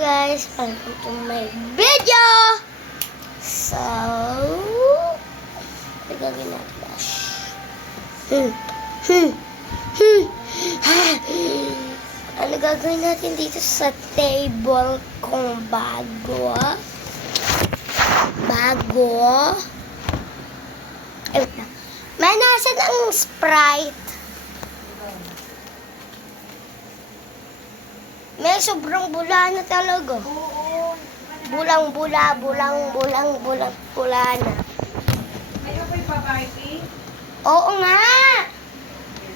guys, welcome to my video. So, gagawin natin. Ano gagawin natin dito sa table kong bago? Ay, wait lang. May nasa ng Sprite. May sobrang bula na talaga. Oo. Bulang-bula na. Ayaw ko yung pa-party? Oo nga!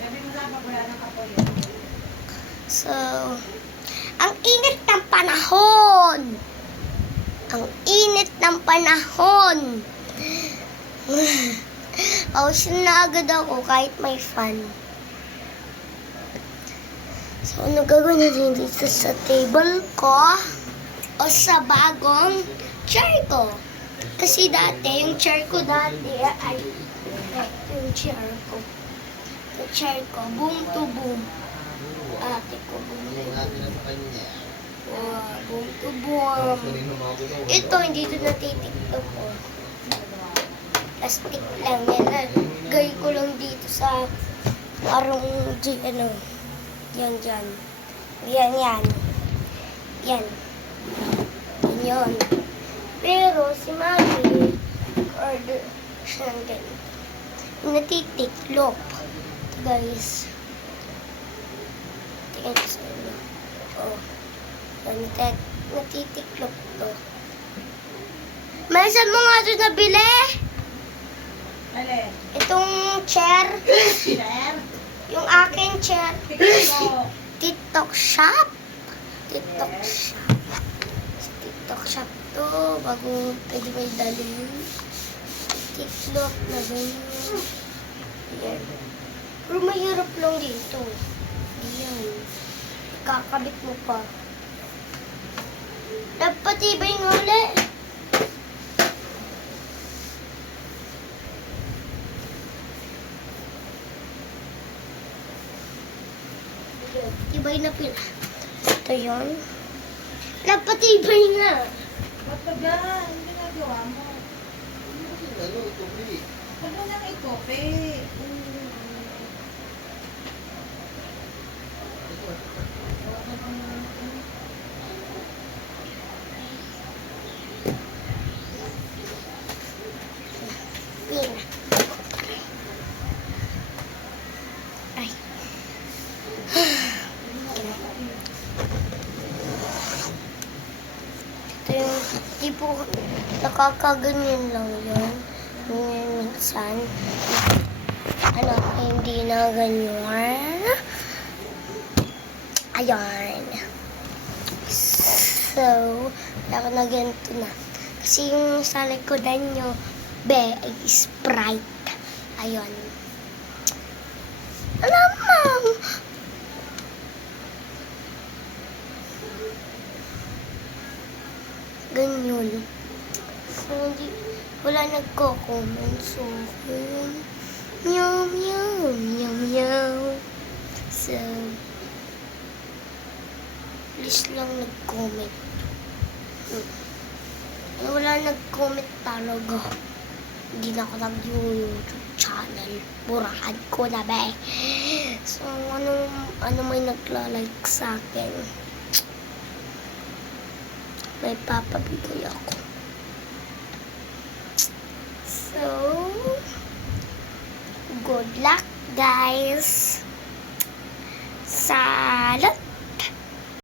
Sabi mo lang wala ng kapoy. So, ang init ng panahon. Pausin na agad ako kahit may fan. So, ano gagawin natin dito sa table ko o sa bagong chair ko? Kasi dati, yung chair ko dati ay yung chair ko. Yung chair ko, boom to boom. Ate ko, boom to boom. Boom to boom. Ito, hindi ito natitiktok ko. Plastic lang yan. Lagay ko lang dito sa parang ano. Yan. Yan. Pero si Mami, order siya ng ganito. Natitiklop. Guys. Tingnan ko sa inyo. Oh. Natitiklop to. May saan mo nga ito nabili? Alin? Itong chair. Sir? Yung aking chair. TikTok. TikTok shop. TikTok shop to. Bago pwede may dalhin. TikTok na ganyan. Yan. Pero mahirap lang dito. Yan. Kakabit mo pa. Dapat iba yung ulit. Tibay na pila. Ito yun. Napatibay na. Ba't ba ba? Ang ginagawa mo? Huwag mo nang ikope. Pila. Ay. Ito yung tipo nakakaganyan lang yun. Minsan, hindi na ganyan. Ayan. So, wala ko na ganito na. Kasi yung sa likodan nyo, ay Sprite. Ayun. Alam mo. Ganyan. So, wala nagko-comment. So, meow. So, please lang nag-comment. Wala nag-comment talaga. Hindi na ako nag-YouTube channel. Burahan ko na ba. So, ano may nagla-like sa akin? May papabigay ako. So, good luck, guys!